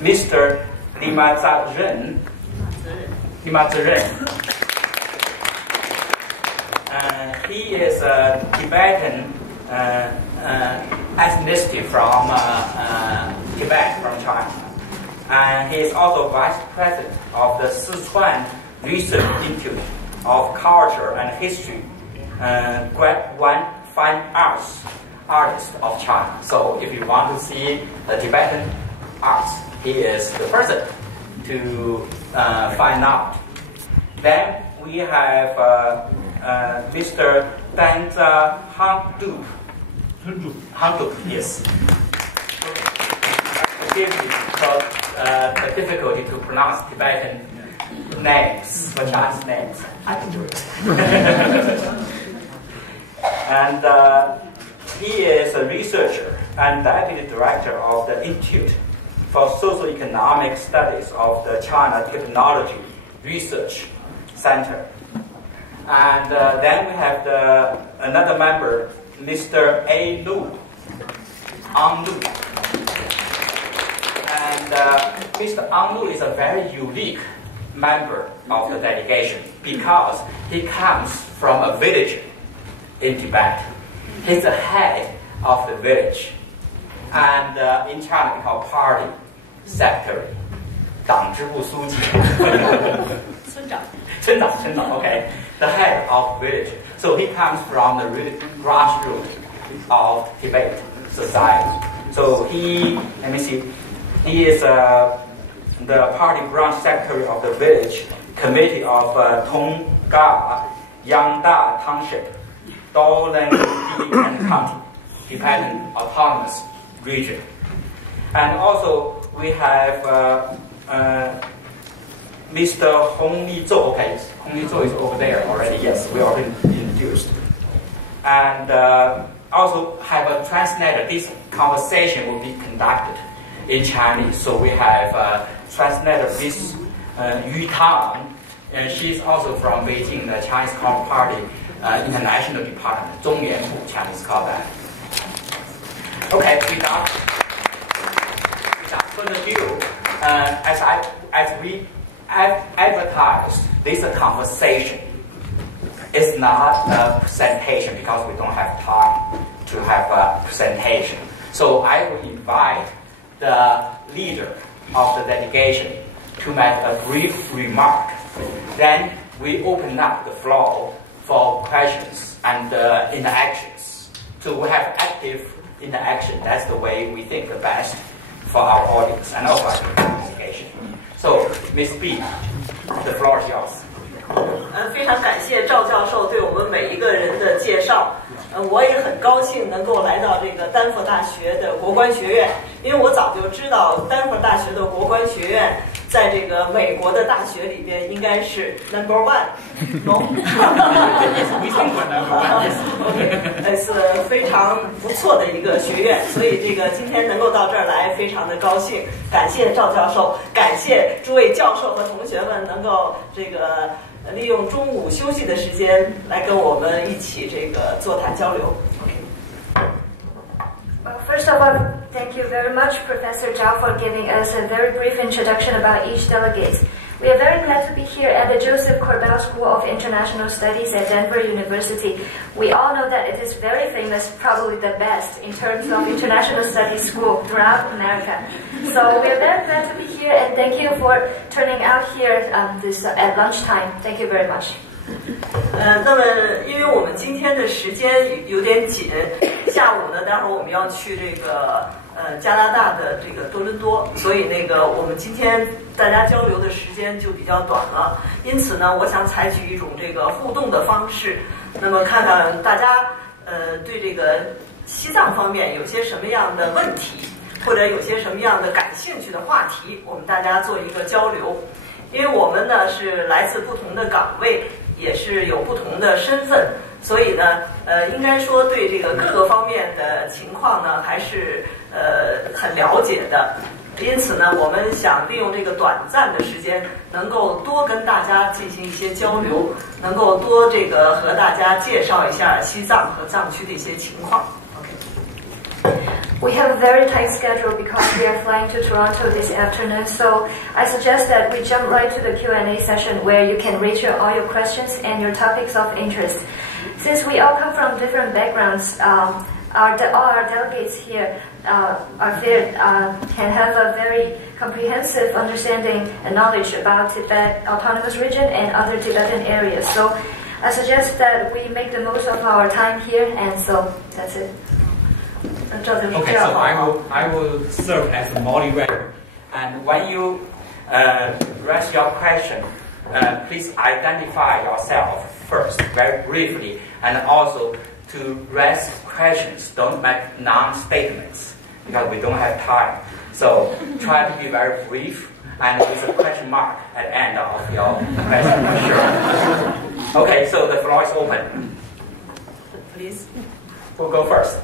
Mr. Limazaren. He is a Tibetan ethnicity from Tibet, from China. And he is also vice president of the Sichuan Research Institute of Culture and History, Grade 1 Fine Arts artist of China. So if you want to see the Tibetan arts, he is the person to find out. Then we have Mr. Danza Hangdup. Yes. Forgive me for the difficulty to pronounce Tibetan names, or Chinese names. I can do it. And he is a researcher and deputy director of the Institute for Socioeconomic Studies of the China Technology Research Center. And then we have another member, Mr. A. Lu. Ang Lu. And Mr. Ang Lu is a very unique member of the delegation because he comes from a village in Tibet. He's the head of the village. And in China we call party secretary. 党支部书记。村长, okay. The head of village. So he comes from the grassroots of Tibet society. So he is the party branch secretary of the village committee of Tongga Yangda Township, Dolan County, Tibetan Autonomous Region. And also we have Mr. Hong Li-zhou. Okay, Hong Li-zhou is over there already. Yes, we already introduced. And also have a translator. This conversation will be conducted in Chinese. So we have translator Miss Yu Tang. And she's also from Beijing, the Chinese Communist Party International Department, 中联部 Chinese call that. Okay, without further ado, as we advertised, this conversation is not a presentation because we don't have time to have a presentation. So I will invite the leader of the delegation to make a brief remark. Then we open up the floor for questions and interactions. So we have active interaction. That's the way we think the best for our audience and also our communication. So, Ms. B, the floor is yours. 非常感谢赵教授对我们每一个人的介绍。我也很高兴能够来到这个丹佛大学的国关学院，因为我早就知道丹佛大学的国关学院在这个美国的大学里边应该是 number one， 是非常不错的一个学院，所以这个今天能够到这儿来，非常的高兴。感谢赵教授，感谢诸位教授和同学们能够这个利用中午休息的时间来跟我们一起这个座谈交流。Well, first of all, thank you very much, Professor Zhao, for giving us a very brief introduction about each delegate. We are very glad to be here at the Josef Korbel School of International Studies at Denver University. We all know that it is very famous, probably the best in terms of international studies school throughout America. So we are very glad to be here, and thank you for turning out here at lunchtime. Thank you very much. 那么因为我们今天的时间有点紧，下午呢，待会儿我们要去这个加拿大的这个多伦多，所以我们今天大家交流的时间就比较短了。因此呢，我想采取一种这个互动的方式，那么看看大家对这个西藏方面有些什么样的问题，或者有些什么样的感兴趣的话题，我们大家做一个交流。因为我们呢是来自不同的岗位，也是有不同的身份，所以呢，应该说对这个各个方面的情况呢，还是很了解的。因此呢，我们想利用这个短暂的时间，能够多跟大家进行一些交流，能够多这个和大家介绍一下西藏和藏区的一些情况。OK。We have a very tight schedule because we are flying to Toronto this afternoon, so I suggest that we jump right to the Q&A session where you can raise all your questions and your topics of interest. Since we all come from different backgrounds, all our delegates here can have a very comprehensive understanding and knowledge about Tibet Autonomous Region and other Tibetan areas. So I suggest that we make the most of our time here, and so that's it. Okay, so I will serve as a moderator. And when you raise your question, please identify yourself first, very briefly, and also to raise questions, don't make non-statements, because we don't have time. So try to be very brief and with a question mark at the end of your question. Sure. Okay, so the floor is open. Please. Who'll go first?